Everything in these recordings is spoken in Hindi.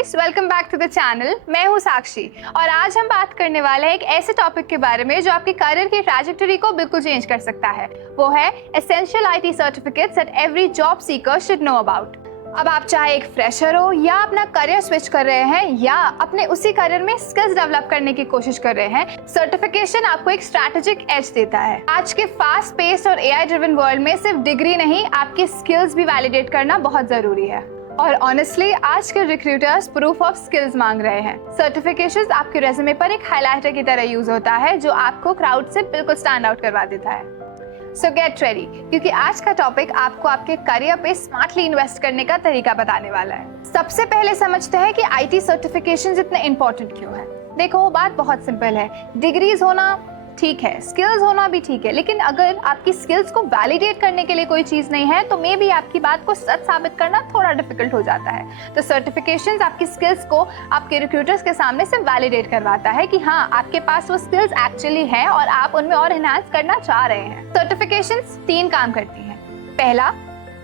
Guys, welcome back to the channel. मैं हूं साक्षी और आज हम बात करने वाले हैं एक ऐसे टॉपिक के बारे में जो आपके करियर की ट्रैजेक्टरी को बिल्कुल चेंज कर सकता है। वो है essential IT certificates that every job seeker should know about. अब आप चाहे एक फ्रेशर हो या अपना करियर स्विच कर रहे हैं या अपने उसी करियर में स्किल्स डेवलप करने की कोशिश कर रहे हैं, सर्टिफिकेशन आपको एक स्ट्रैटेजिक एज देता है। आज के फास्ट पेस्ड और एआई ड्रिवन वर्ल्ड में सिर्फ डिग्री नहीं, आपकी स्किल्स भी वैलिडेट करना बहुत जरूरी है। और ऑनेस्टली आज के रिक्रूटर्स प्रूफ ऑफ स्किल्स मांग रहे हैं। सर्टिफिकेशंस आपके रेज्यूमे पर एक हाइलाइटर की तरह यूज होता है जो आपको क्राउड से बिल्कुल स्टैंड आउट करवा देता है। सो गेट रेडी, क्योंकि आज का टॉपिक आपको आपके करियर पे स्मार्टली इन्वेस्ट करने का तरीका बताने वाला है। सबसे पहले समझते हैं कि आईटी सर्टिफिकेशंस इतने इंपॉर्टेंट क्यों है। देखो, बात बहुत सिंपल है। डिग्रीज होना ठीक है, स्किल्स होना भी ठीक है, लेकिन अगर आपकी स्किल्स को वैलिडेट करने के लिए कोई चीज नहीं है तो मे बी आपकी बात को सच साबित करना थोड़ा डिफिकल्ट हो जाता है। तो सर्टिफिकेशंस आपकी स्किल्स को आपके रिक्रूटर्स के सामने से वैलिडेट करवाता है कि हाँ, आपके पास वो स्किल्स एक्चुअली हैं और आप उनमें और एनहांस करना चाह रहे हैं। सर्टिफिकेशंस 3 काम करती हैं। पहला,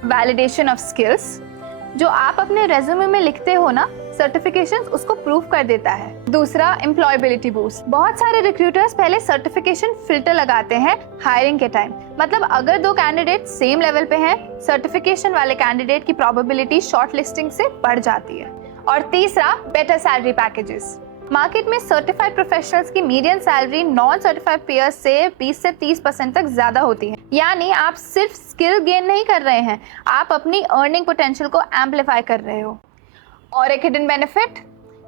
वैलिडेशन ऑफ स्किल्स। जो आप अपने रेज्यूमे में लिखते हो ना, सर्टिफिकेशंस उसको प्रूफ कर देता है। दूसरा, एम्प्लॉयबिलिटी बूस्ट। बहुत सारे रिक्रूटर्स पहले सर्टिफिकेशन फिल्टर लगाते हैं हायरिंग के टाइम। मतलब अगर 2 कैंडिडेट सेम लेवल पे हैं, सर्टिफिकेशन वाले कैंडिडेट की प्रोबेबिलिटी शॉर्टलिस्टिंग से बढ़ जाती है। और तीसरा, बेटर सैलरी पैकेजेस। मार्केट में सर्टिफाइड प्रोफेशनल्स की median salary non certified pairs से 20 से 30% तक ज्यादा होती है। यानी आप सिर्फ स्किल गेन नहीं कर रहे हैं, आप अपनी अर्निंग पोटेंशियल को एम्पलीफाई कर रहे हो। और एक हिडन बेनिफिट,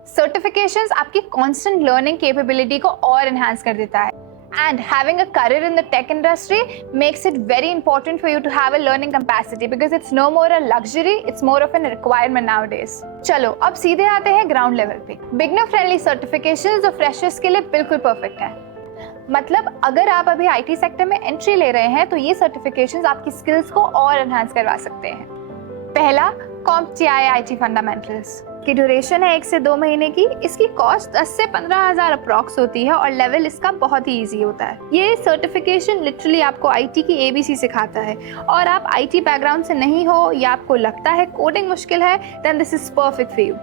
सर्टिफिकेशंस आपकी कांस्टेंट लर्निंग कैपेबिलिटी को और एनहांस कर देता है। And having a career in the tech industry makes it very important for you to have a learning capacity because it's no more a luxury, it's more of a requirement nowadays. चलो अब सीधे आते हैं ग्राउंड लेवल पे। बिगनर फ्रेंडली सर्टिफिकेशंस जो फ्रेशर्स के लिए बिल्कुल परफेक्ट है। मतलब अगर आप अभी आईटी सेक्टर में एंट्री ले रहे हैं तो ये सर्टिफिकेशंस आपकी स्किल्स को और एनहांस करवा सकते हैं। पहला, CompTIA IT फंडामेंटल्स की ड्यूरेशन है 1 से 2 महीने की। इसकी कॉस्ट 10 से 15,000 अप्रॉक्स होती है और लेवल इसका बहुत ही इजी होता है। ये सर्टिफिकेशन लिटरली आपको आईटी की एबीसी सिखाता है। और आप आईटी बैकग्राउंड से नहीं हो या आपको लगता है कोडिंग मुश्किल है, then this is perfect for you.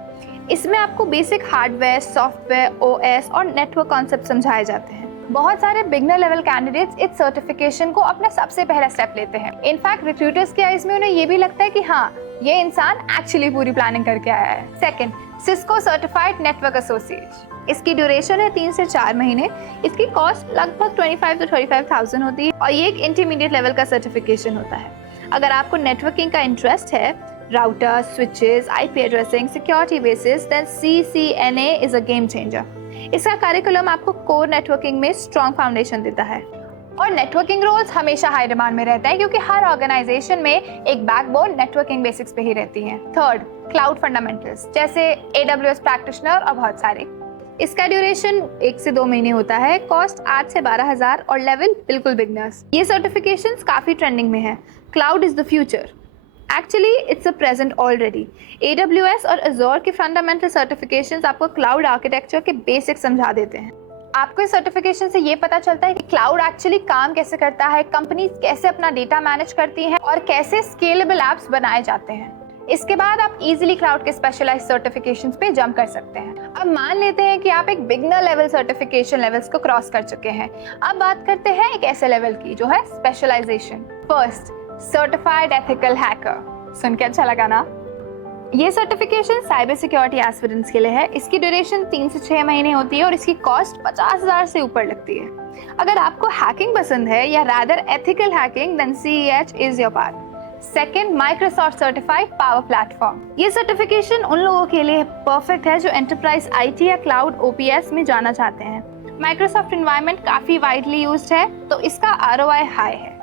इसमें आपको बेसिक हार्डवेयर, सॉफ्टवेयर, ओएस और नेटवर्क कॉन्सेप्ट समझाए जाते हैं। बहुत सारे बिगनर लेवल कैंडिडेट्स इस सर्टिफिकेशन को अपना सबसे पहला स्टेप लेते हैं। इनफैक्ट रिक्रूटर्स के आइज में उन्हें ये भी लगता है कि हाँ, ये इंसान एक्चुअली पूरी प्लानिंग करके आया है। Second, Cisco certified network associate. इसकी ड्यूरेशन है 3 से 4 महीने। इसकी कॉस्ट लगभग 25 से 35,000 होती है और ये एक इंटरमीडिएट लेवल का सर्टिफिकेशन होता है। अगर आपको नेटवर्किंग का इंटरेस्ट है, router, switches, IP addressing, security basis, then CCNA is a game changer. इसका करिकुलम आपको कोर नेटवर्किंग में स्ट्रॉन्ग फाउंडेशन देता है। और नेटवर्किंग रोल्स हमेशा हाई डिमांड में रहते हैं क्योंकि हर ऑर्गेनाइजेशन में एक बैकबोन नेटवर्किंग बेसिक्स पे ही रहती है। थर्ड, क्लाउड फंडामेंटल्स जैसे AWS प्रैक्टिशनर और बहुत सारे। इसका ड्यूरेशन 1 से 2 महीने होता है। कॉस्ट 8 से 12,000 और लेवल बिल्कुल बिगनर्स। ये सर्टिफिकेशंस काफी ट्रेंडिंग में है। Cloud is the future. Actually it's a present already. AWS और Azure के फंडामेंटल सर्टिफिकेशंस आपको क्लाउड आर्किटेक्चर के बेसिक्स समझा देते हैं। आपको इस सर्टिफिकेशन से ये पता चलता है कि क्लाउड एक्चुअली काम कैसे करता है, कंपनीज कैसे अपना डेटा मैनेज करती हैं और कैसे स्केलेबल एप्स बनाए जाते हैं। इसके बाद आप इजीली क्लाउड के स्पेशलाइज्ड सर्टिफिकेशंस पे जंप कर सकते हैं। अब मान लेते हैं कि आप एक बिगनर लेवल सर्टिफिकेशन लेवल्स को क्रॉस कर चुके हैं। अब बात करते हैं एक ऐसे लेवल की जो है specialisation. First, certified ethical hacker. सुन के अच्छा लगा ना? ये सर्टिफिकेशन साइबर सिक्योरिटी एस्पिरेंट्स के लिए है। इसकी ड्यूरेशन 3 से 6 महीने होती है और इसकी कॉस्ट 50,000 से ऊपर लगती है। अगर आपको हैकिंग पसंद है या rather ethical hacking, then CEH is your path. Second, Microsoft certified power platform. ये सर्टिफिकेशन उन लोगों के लिए परफेक्ट है जो एंटरप्राइज आईटी या क्लाउड OPS में जाना चाहते हैं। माइक्रोसॉफ्ट एनवायरनमेंट काफी वाइडली यूज्ड है तो इसका ROI हाई है।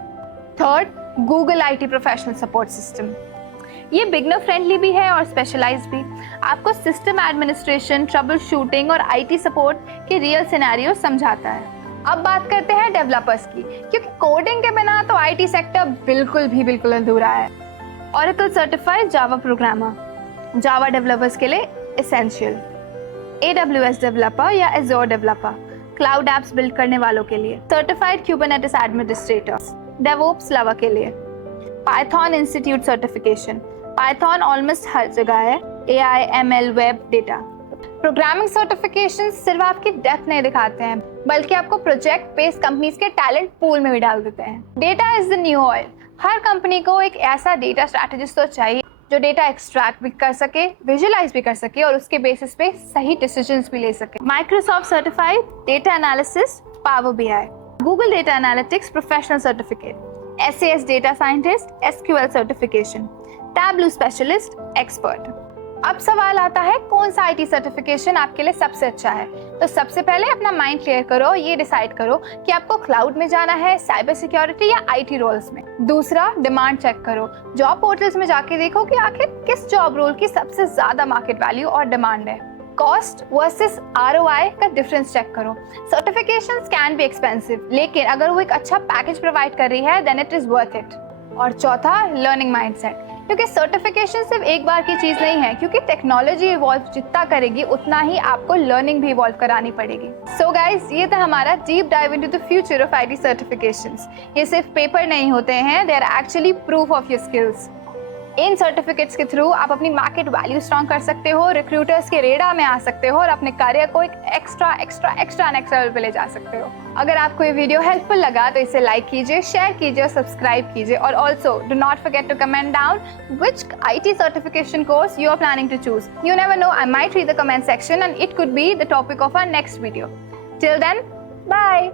Third, Google IT professional support system. ये बिगनर फ्रेंडली भी है और स्पेशलाइज्ड भी। आपको सिस्टम एडमिनिस्ट्रेशन, ट्रबल शूटिंग और IT सपोर्ट के रियल सिनेरियो समझाता है। अब बात करते हैं डेवलपर्स की, क्योंकि कोडिंग के बिना तो IT सेक्टर बिल्कुल अधूरा है। Oracle certified Java programmer, Java developers के लिए एसेंशियल। AWS डेवलपर या Azure developer, cloud apps build करने वालों के लिए। Certified Kubernetes administrator, DevOps lover के लिए। Python institute certification, Python almost हर जगह है। AI, ML, web, data. Programming certification सिर्फ आपकी डेप्थ नहीं दिखाते हैं, बल्कि आपको प्रोजेक्ट बेस्ड कंपनीज के टैलेंट पूल में भी डाल देते हैं। Data is the new oil. Her company को एक ऐसा डेटा स्ट्रैटेजिस्ट तो चाहिए जो डेटा एक्सट्रैक्ट भी कर सके, विजुअलाइज भी कर सके और उसके बेसिस पे सही डिसीजंस भी ले सके। Microsoft certified data analysis, power BI, Google data analytics professional certificate, SAS data scientist, SQL certification, tableau specialist, expert. अब सवाल आता है कौन सा IT सर्टिफिकेशन आपके लिए सबसे अच्छा है। तो सबसे पहले अपना माइंड क्लियर करो, ये डिसाइड करो कि आपको क्लाउड में जाना है, साइबर सिक्योरिटी या IT रोल्स में। दूसरा, डिमांड चेक करो, जॉब पोर्टल्स में जाके देखो कि आखिर किस जॉब रोल की सबसे ज्यादा मार्केट वैल्यू और डिमांड है। कॉस्ट वर्सेस ROI का डिफरेंस चेक करो। सर्टिफिकेशंस कैन बी एक्सपेंसिव, लेकिन अगर वो एक अच्छा पैकेज प्रोवाइड कर रही है then it is worth it. और चौथा, लर्निंग माइंडसेट, क्योंकि सर्टिफिकेशन सिर्फ एक बार की चीज नहीं है, क्योंकि टेक्नोलॉजी इवॉल्व जितना करेगी उतना ही आपको लर्निंग भी इवॉल्व करानी पड़ेगी। सो गाइस, ये था हमारा deep dive into the future of IT certifications. ये सिर्फ पेपर नहीं होते हैं, they are actually proof of your skills. इन सर्टिफिकेट्स के थ्रू आप अपनी मार्केट वैल्यू स्ट्रॉन्ग कर सकते हो, रिक्रूटर्स के रेडार में आ सकते हो और अपने करियर को एक एक्स्ट्रा नेक्स्ट लेवल पे ले जा सकते हो। अगर आपको ये वीडियो हेल्पफुल लगा तो इसे लाइक कीजिए, शेयर कीजिए और सब्सक्राइब कीजिए। और also do not forget to comment down which IT certification course you are planning to choose. You never know, I might read the comment section and it could be the topic of our next video. Till then, bye.